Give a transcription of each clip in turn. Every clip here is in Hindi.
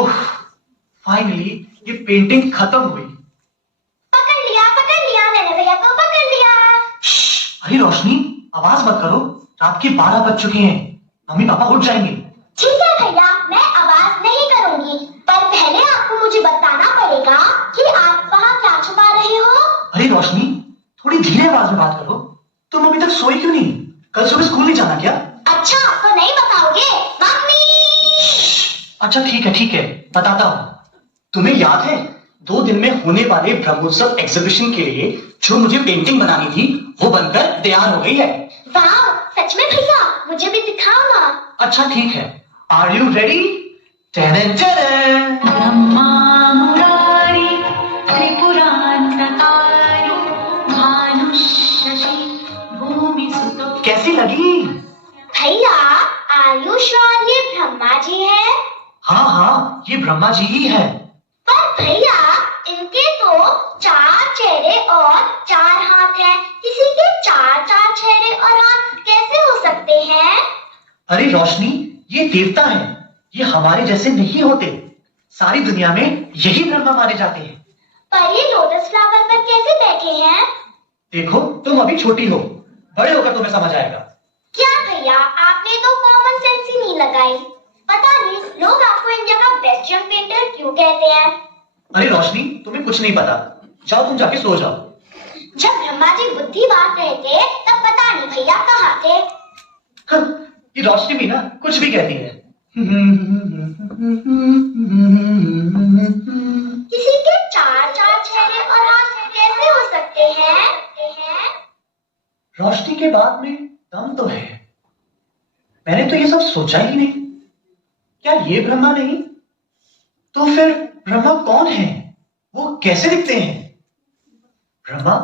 उफ, फाइनली ये पेंटिंग खत्म हुई। पकड़ लिया मैंने भैया को पकड़ लिया। अरे रोशनी, आवाज मत करो, रात के 12 बज चुके हैं, मम्मी पापा उठ जाएंगे। ठीक है भैया, मैं आवाज नहीं करूंगी, पर पहले आपको मुझे बताना पड़ेगा कि आप वहाँ क्या छुपा रहे हो। अरे रोशनी, थोड़ी धीरे आवाज में बात करो, तुम अभी तक सोई क्यों नहीं? कल सुबह स्कूल नहीं जाना क्या? अच्छा, तो नहीं बताओगे? मम्मी! अच्छा ठीक है, बताता हूँ। तुम्हें याद है 2 दिन में होने वाले ब्रह्मोत्सव एग्जीबिशन के लिए जो मुझे पेंटिंग बनानी थी, वो बनकर तैयार हो गई है। वाह, सच में भैया, मुझे भी दिखाओ ना। अच्छा ठीक है, are you ready? Brahma Murari Tripurantakari Bhanushashi भूमिसुतो। कैसी लगी? भैया, आर यू श्योर ये ब्रह्मा जी है? हाँ, ये ब्रह्मा जी ही है। पर भैया, इनके तो 4 चेहरे और 4 हाथ हैं। किसी के 4 चेहरे और हाथ कैसे हो सकते हैं? अरे रोशनी, ये देवता हैं, ये हमारे जैसे नहीं होते। सारी दुनिया में यही ब्रह्मा माने जाते हैं। पर ये लोटस फ्लावर पर कैसे बैठे हैं? देखो, तुम अभी छोटी हो, बड़े होकर तुम्हें समझ आएगा। क्या भैया, आपने तो कॉमन सेंस ही नहीं लगाई। पता नहीं लोग आपको इंडिया का बेस्ट यंग पेंटर क्यों कहते हैं। अरे रोशनी, तुम्हें कुछ नहीं पता, जाओ तुम जाके सो जाओ। जब ब्रह्मा जी बुद्धि बांट रहे थे, तब पता नहीं भैया कहाँ थे। ये रोशनी भी ना कुछ भी कहती है। किसी के 4 चेहरे और हाथ कैसे हो सकते हैं? रोशनी के बात में दम तो है। मैंने तो ये सब सोचा ही नहीं। क्या ये ब्रह्मा नहीं? तो फिर ब्रह्मा कौन है? वो कैसे दिखते हैं? ब्रह्मा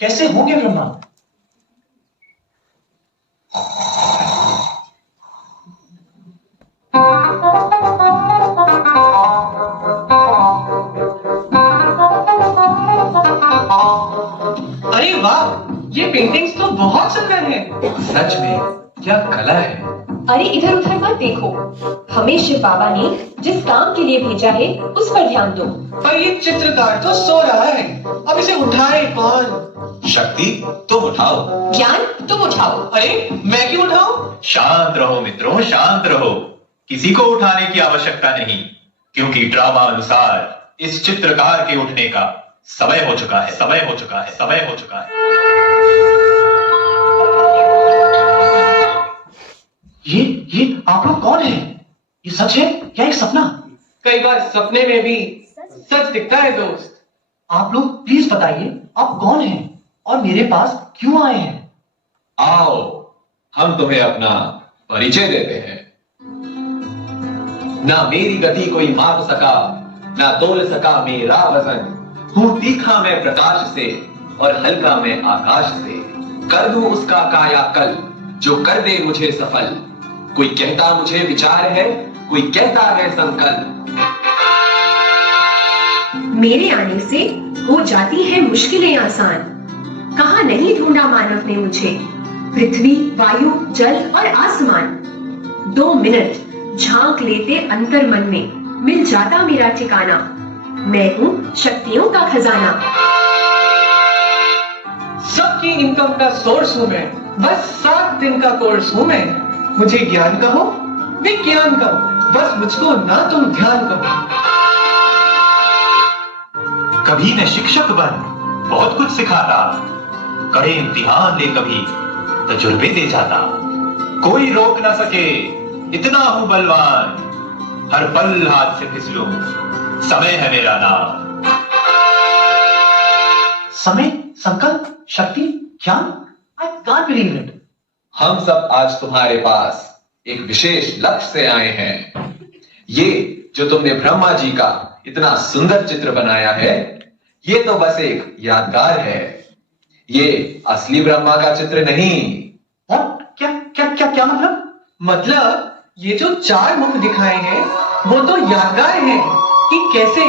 कैसे होंगे ब्रह्मा? अरे वाह, ये पेंटिंग्स तो बहुत सुंदर है। सच में क्या कला है। अरे इधर उधर मत देखो, हमें शिव बाबा ने जिस काम के लिए भेजा है उस पर ध्यान दो। पर ये चित्रकार तो सो रहा है, अब इसे उठाए कौन? शक्ति तुम उठाओ। ज्ञान तुम उठाओ। अरे मैं क्यों उठाऊं? शांत रहो मित्रों, शांत रहो। किसी को उठाने की आवश्यकता नहीं, क्योंकि ड्रामा अनुसार इस चित्रकार के उठने का समय हो चुका है, समय हो चुका है, समय हो चुका है। ये आप लोग कौन है? ये सच है या एक सपना? कई बार सपने में भी सच दिखता है दोस्त। आप लोग प्लीज बताइए, आप कौन हैं और मेरे पास क्यों आए हैं? आओ, हम तुम्हें अपना परिचय देते हैं। ना मेरी गति कोई माप सका, ना तोल सका मेरा वजन। हूं तीखा मैं प्रकाश से और हल्का मैं आकाश से। कर दूं उसका कायाकल्प जो कर दे मुझे सफल। कोई कहता मुझे विचार है, कोई कहता है संकल्प। मेरे आने से हो जाती है मुश्किलें आसान। कहाँ नहीं ढूंढा मानव ने मुझे, पृथ्वी, वायु, जल और आसमान। 2 मिनट झांक लेते अंतर मन में, मिल जाता मेरा ठिकाना। मैं हूँ शक्तियों का खजाना। सबकी इनकम का सोर्स हूं मैं, बस 7 दिन का कोर्स हूं मैं। मुझे ज्ञान कहो, विज्ञान कहो, बस मुझको ना तुम ध्यान कहो। कभी मैं शिक्षक बन बहुत कुछ सिखाता, कड़े इम्तिहान ले कभी तजुर्बे दे जाता। कोई रोक ना सके, इतना हूं बलवान। हर पल हाथ से फिसलूं, समय है मेरा नाम। समय, संकल्प, शक्ति, ज्ञान, आई कांट बिलीव इट। हम सब आज तुम्हारे पास एक विशेष लक्ष्य से आए हैं। ये जो तुमने ब्रह्मा जी का इतना सुंदर चित्र बनाया है, ये तो बस एक यादगार है। ये असली ब्रह्मा का चित्र नहीं। क्या क्या क्या क्या मतलब? मतलब ये जो 4 मुख दिखाए हैं, वो तो यादगार है कि कैसे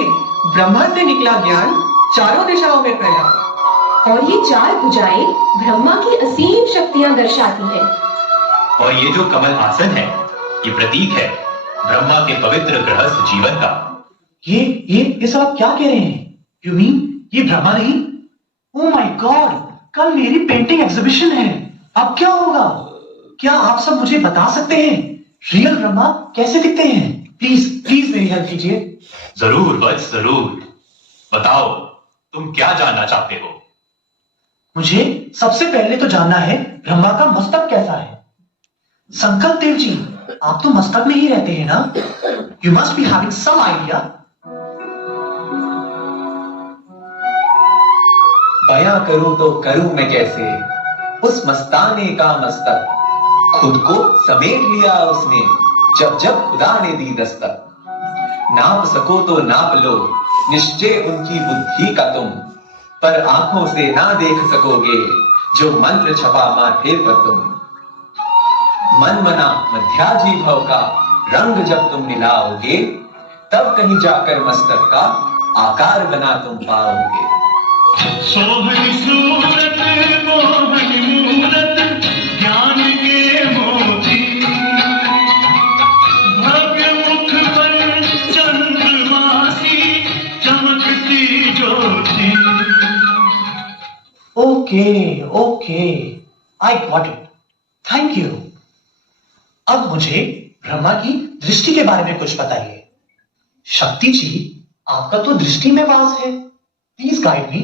ब्रह्मा से निकला ज्ञान चारों दिशाओं में फैला। और ये 4 भुजाएं ब्रह्मा की असीम शक्तियां दर्शाती हैं। और ये जो कमल हासन है, ये प्रतीक है ब्रह्मा के पवित्र गृहस्थ जीवन का। ये सब आप क्या कह रहे हैं? यू मीन ये ब्रह्मा नहीं? ओ माय गॉड, कल मेरी पेंटिंग एग्जीबिशन है, अब क्या होगा? क्या आप सब मुझे बता सकते हैं रियल ब्रह्मा कैसे दिखते हैं? प्लीज प्लीज मेरी हेल्प कीजिए। जरूर वत्स, जरूर। बताओ, तुम क्या जानना चाहते हो? मुझे सबसे पहले तो जानना है ब्रह्मा का मस्तक कैसा है। संकल्प देव जी, आप तो मस्तक में ही रहते हैं ना? You must be having some idea. बयां करूं तो करूं मैं कैसे उस मस्ताने का मस्तक, खुद को समेट लिया उसने जब जब खुदा ने दी दस्तक। नाप सको तो नाप लो निश्चय उनकी बुद्धि का तुम, पर आंखों से ना देख सकोगे जो मंत्र छपा माथे पर तुम। मन मना मध्याजी भव का रंग जब तुम मिलाओगे, तब कहीं जाकर मस्तक का आकार बना तुम पाओगे। सोहनी सूरत मोहन मूरत ज्ञान के मोती, भव्य मुख पर चंद्रमासी चमकती ज्योति। Okay, I got it, thank you. अब मुझे ब्रह्मा की दृष्टि के बारे में कुछ बताइए। शक्ति जी, आपका तो दृष्टि में वास है, प्लीज गाइड मी।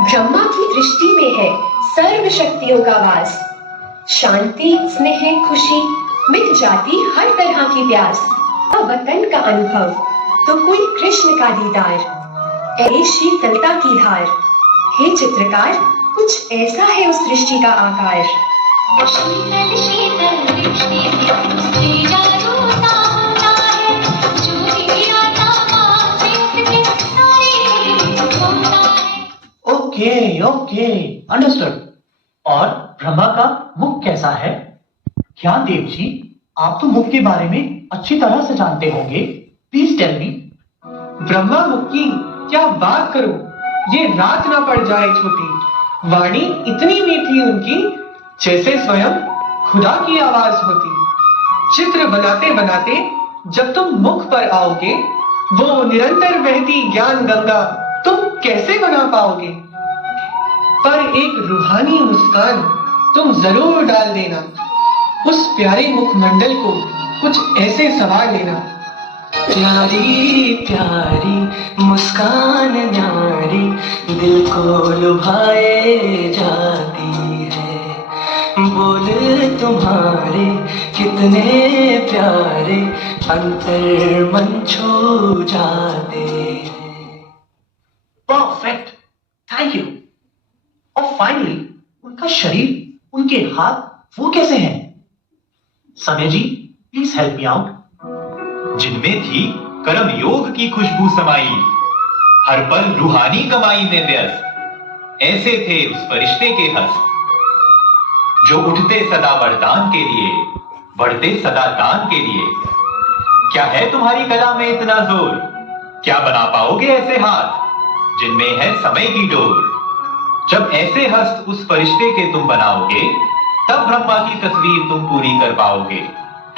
ब्रह्मा की दृष्टि में है सर्व शक्तियों का वास। शांति, स्नेह, खुशी, मिट जाती हर तरह की प्यास। वतन का अनुभव तो कोई कृष्ण का दीदार, ऐ शीतलता की धार। हे चित्रकार, कुछ ऐसा है उस दृष्टि का आकार। शीतल शीतल दृष्टि उससे जादू सा होता है, जो भी आता पास उसके सारे होता है। Okay, understood. और ब्रह्मा का मुख कैसा है? ज्ञान देव जी, आप तो मुख के बारे में अच्छी तरह से जानते होंगे, प्लीज टेल मी। ब्रह्मा मुख की क्या बात करूं, ये रात ना पड़ जाए छोटी। वाणी इतनी मीठी उनकी जैसे स्वयं खुदा की आवाज होती। चित्र बनाते बनाते जब तुम मुख पर आओगे, वो निरंतर बहती ज्ञान गंगा तुम कैसे बना पाओगे? पर एक रूहानी मुस्कान तुम जरूर डाल देना, उस प्यारे मुखमंडल को कुछ ऐसे संवार लेना। प्यारी प्यारी मुस्कान न्यारी दिल को लुभाए जाती है। बोल तुम्हारे कितने प्यारे अंतर मन छू जाते हैं। Perfect, thank you. और फाइनली उनका शरीर, उनके हाथ, वो कैसे हैं? समय जी, प्लीज हेल्प मी आउट। जिनमें थी कर्म योग की खुशबू समाई, हर पल रूहानी कमाई में व्यस्त। ऐसे थे उस फरिश्ते के हस्त, जो उठते सदा वरदान के लिए, बढ़ते सदा दान के लिए। क्या है तुम्हारी कला में इतना जोर? क्या बना पाओगे ऐसे हाथ जिनमें है समय की डोर? जब ऐसे हस्त उस फरिश्ते के तुम बनाओगे, तब ब्रह्मा की तस्वीर तुम पूरी कर पाओगे।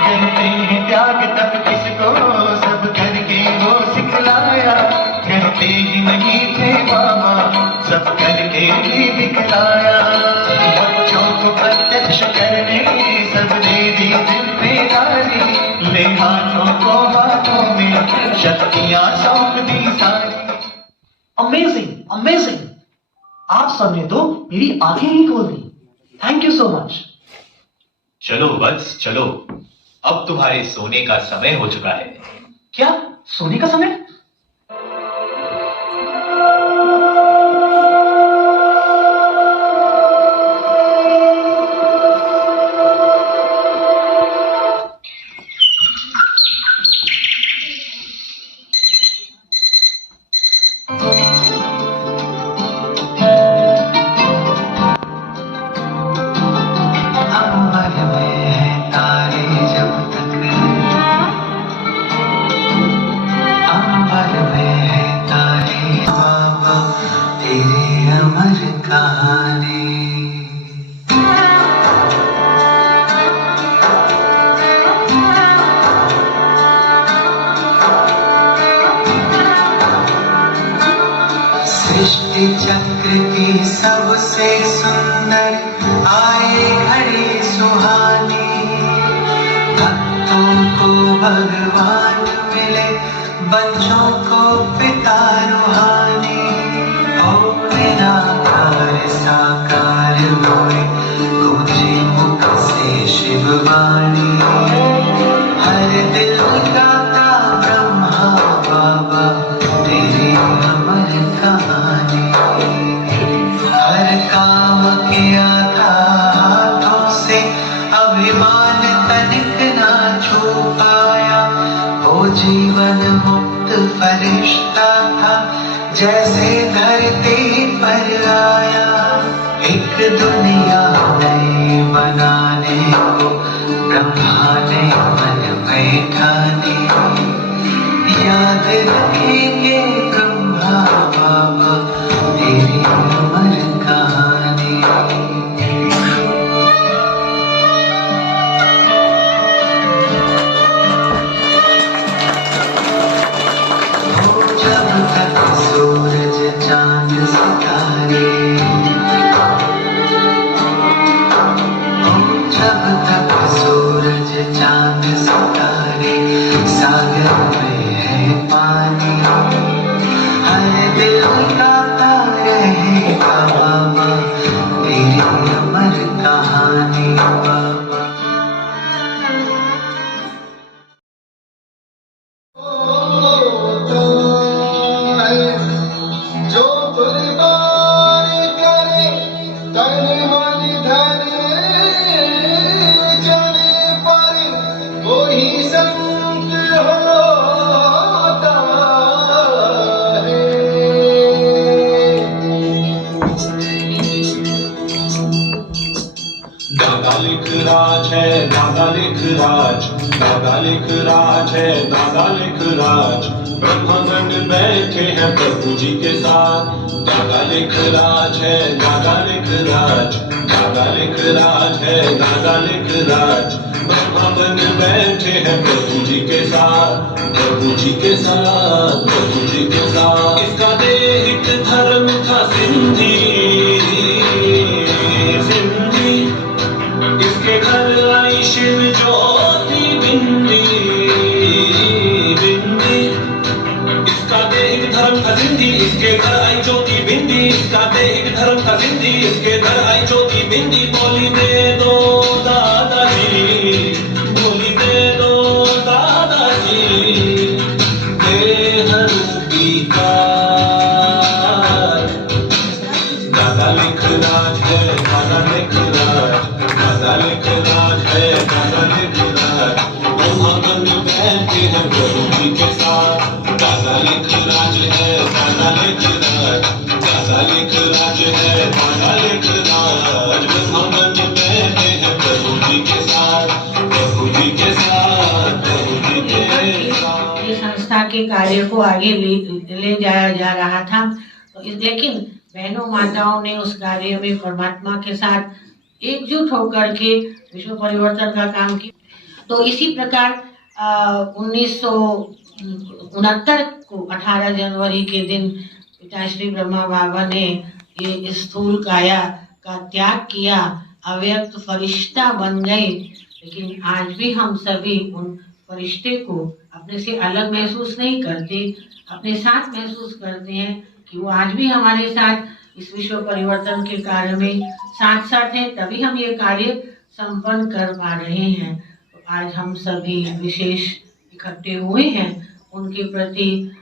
कहते हैं त्याग तब किसको, सब करके वो सिखलाया। कहते ही नहीं थे बाबा, सब करके ही दिखलाया। बच्चों को प्रत्यक्ष करने सब दे दी जिम्मेदारी, ले हाथों को हाथों में शक्तियां सौंप दी सारी। Amazing, amazing. आप सबने तो मेरी आंखें ही खोल दी। Thank you so much. चलो वत्स, चलो, अब तुम्हारे सोने का समय हो चुका है। क्या सोने का समय? अंबर में है तारे जब तक, अंबर राशि चक्र की सबसे सुंदर आए घड़ी सुहानी, भक्तों को भगवान मिले, बच्चों को पिता रूहानी। ओ निराकार साकार हुए, गूंजे मुख से शिववाणी, हर दिल गाता ब्रह्मा बाबा तेरी अमर कहानी। हर काम किया था हाथों से, अभिमान तनिक ना छू पाया, वो जीवन मुक्त फरिश्ता था जैसे धरती पर आया। एक दुनिया नई बनाने को ब्रह्मा ने मन में ठानी, याद रखेंगे ब्रह्मा बाबा तेरी अमर कहानी। जब तक सूरज चांद सितारे, जब तक सूरज चांद सितारे, सागर में है पानी, हर दिल गाता रहेगा बाबा तेरी अमर कहानी बाबा। जो कुर्बान करे तन मन धन जन पर, वही संत होता है। दादा लिख राज है, दादा लिख राज, दादा लिख राज है, दादा लिख राज। ब्रह्मगण बैठे हैं प्रभु जी के साथ, दादा लिख राज है, दादा लिख राज, दादा लिख राज है, दादा लिख राज। ब्रह्मगण बैठे हैं प्रभु जी के साथ, प्रभु जी के साथ, प्रभु जी के साथ। इसका देहिक धर्म था सिंधी, सिंधी, इसके घर आई शिव ज्योति बिंदी, बिंदी। इसका देहिक धर्म था सिंधी, इसके घर आई ज्योति बिंदी, इसका देहिक धर्म था सिंधी, इसके घर आई ज्योति बिंदी। बोली दे दो दादाजी, बोली दे दो दादाजी, देह रूपी कार। दादा लिख राज है, दादा लिख राज, दादा लिख राज है, दादा लिख राज। ब्रह्मगण बैठे हैं प्रभु जी के साथ, दादा लिख राज है, दादा लिख राज, दादा लिख राज है, दादा लिख राज। ब्रह्मगण बैठे हैं प्रभु जी के साथ, प्रभु जी के साथ, प्रभु जी के साथ। इस संस्था के कार्य को आगे ले जाया जा रहा था, तो लेकिन बहनों माताओं ने उस कार्य में परमात्मा के साथ एकजुट होकर के विश्व परिवर्तन का काम किया। तो इसी प्रकार 1969 को 18 जनवरी के दिन पिताश्री ब्रह्मा बाबा ने ये स्थूल काया का त्याग किया, अव्यक्त फरिश्ता बन गए। लेकिन आज भी हम सभी उन फरिश्ते को अपने से अलग महसूस नहीं करते, अपने साथ महसूस करते हैं कि वो आज भी हमारे साथ इस विश्व परिवर्तन के कार्य में साथ साथ हैं, तभी हम ये कार्य संपन्न कर पा रहे हैं। तो आज हम सभी विशेष इकट्ठे हुए हैं उनके प्रति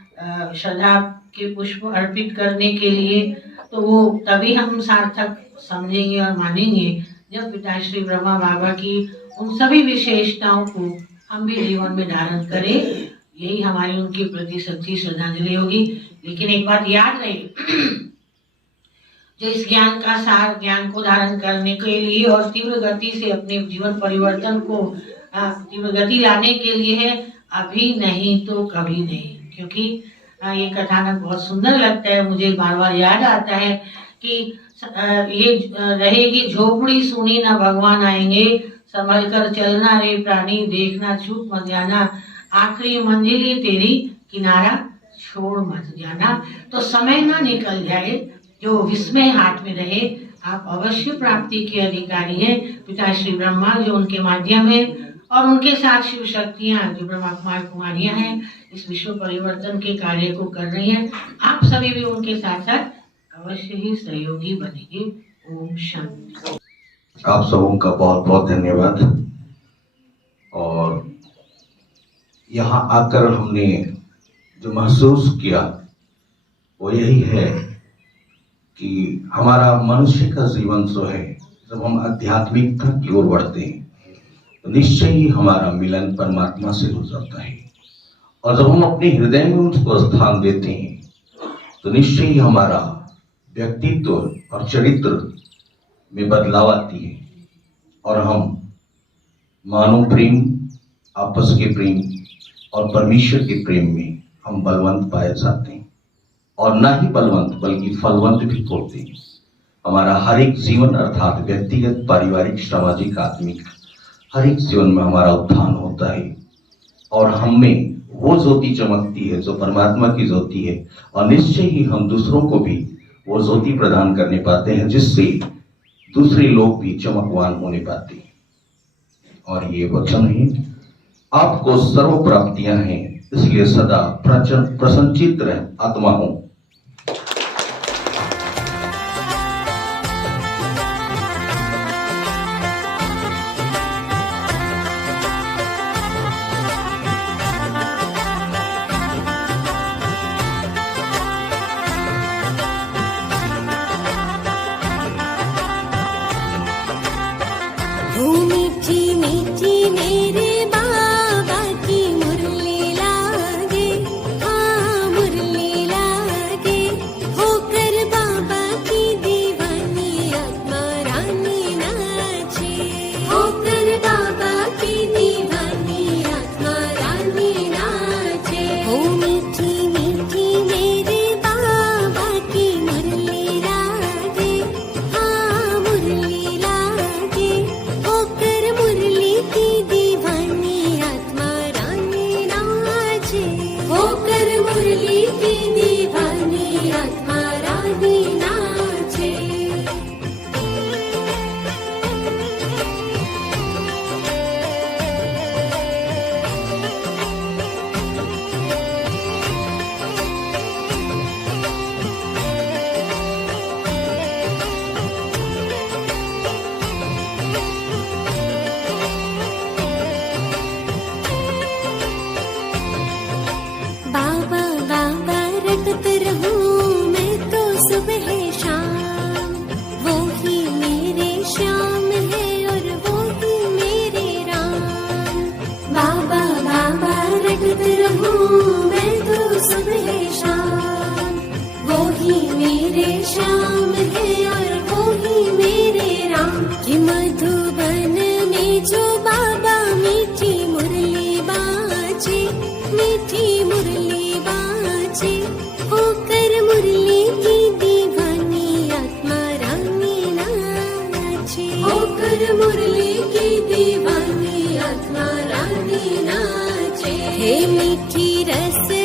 श्रद्धा के पुष्प अर्पित करने के लिए। तो वो तभी हम सार्थक समझेंगे और मानेंगे जब पिताश्री ब्रह्मा बाबा की उन सभी विशेषताओं को हम भी जीवन में धारण करें। यही हमारी उनके प्रति सच्ची श्रद्धांजलि होगी। लेकिन एक बात याद रहे, जो इस ज्ञान का सार, ज्ञान को धारण करने के लिए और तीव्र गति से अपने जीवन परिवर्तन को तीव्र गति लाने के लिए है, अभी नहीं तो कभी नहीं। क्योंकि ये कथानक बहुत सुंदर लगता है, मुझे बार बार याद आता है कि ये रहेगी झोपड़ी सुनी ना भगवान आएंगे, संभल कर चलना रे प्राणी, देखना चूक मत जाना, आखिरी मंजिल ही तेरी, किनारा छोड़ मत जाना। तो समय ना निकल जाए, जो विस्मय हाथ में रहे। आप अवश्य प्राप्ति के अधिकारी हैं। पिता श्री ब्रह्मा जो उनके माध्यम है और उनके साथ शिव शक्तियां जो ब्रह्मा कुमार कुमारियां हैं इस विश्व परिवर्तन के कार्य को कर रही हैं। आप सभी भी उनके साथ साथ अवश्य ही सहयोगी बनेंगे। ओम शांति। आप सबों का बहुत बहुत धन्यवाद। और यहाँ आकर हमने जो महसूस किया वो यही है कि हमारा मनुष्य का जीवन जो है, जब हम आध्यात्मिकता की ओर बढ़ते हैं तो निश्चय ही हमारा मिलन परमात्मा से हो जाता है। और जब हम अपने हृदय में उसको स्थान देते हैं तो निश्चय ही हमारा व्यक्तित्व और चरित्र में बदलाव आती है और हम मानव प्रेम, आपस के प्रेम और परमेश्वर के प्रेम में हम बलवंत पाए जाते हैं। और ना ही बलवंत बल्कि फलवंत भी होते हैं। हमारा हर एक जीवन अर्थात व्यक्तिगत, पारिवारिक, सामाजिक, आत्मिक हर एक जीवन में हमारा उत्थान होता है और हम में वो ज्योति चमकती है जो परमात्मा की ज्योति है। और निश्चय ही हम दूसरों को भी वो ज्योति प्रदान करने पाते हैं जिससे दूसरे लोग भी चमकवान होने पाते हैं। और ये वचन है, आपको सर्व प्राप्तियां हैं, इसलिए सदा प्रसन्नचित्त रह आत्मा हो। मीठी मीठी मेरे बाबा की मुरली लागे, हाँ मुरली लागे। होकर बाबा की दीवानी आत्मा रानी नाचे, होकर बाबा की दीवानी आत्मा रानी नाचे। हो मीठी मीठी मेरे बाबा की मुरली लागे, हाँ मुरली लागे। होकर मुरली की दीवानी आत्मा रानी नाचे, होकर मुरली की दीवानी आत्मा रानी नाचे। बाबा बाबा रटत रहूं मैं तो सुबह शाम, वो ही मेरे श्याम है और वो ही मेरे राम। बाबा बाबा रटत रहूं मैं तो सुबह शाम, वो ही मेरे श्याम है और वो ही मेरे राम। कि मधुबन में जो बाबा मीठी मुरली बाजे, मीठी मुरली बाजे। होकर मुरली की दीवानी आत्मा रानी नाचे, होकर मुरली की दीवानी आत्मा रानी नाचे। हे मीठी रस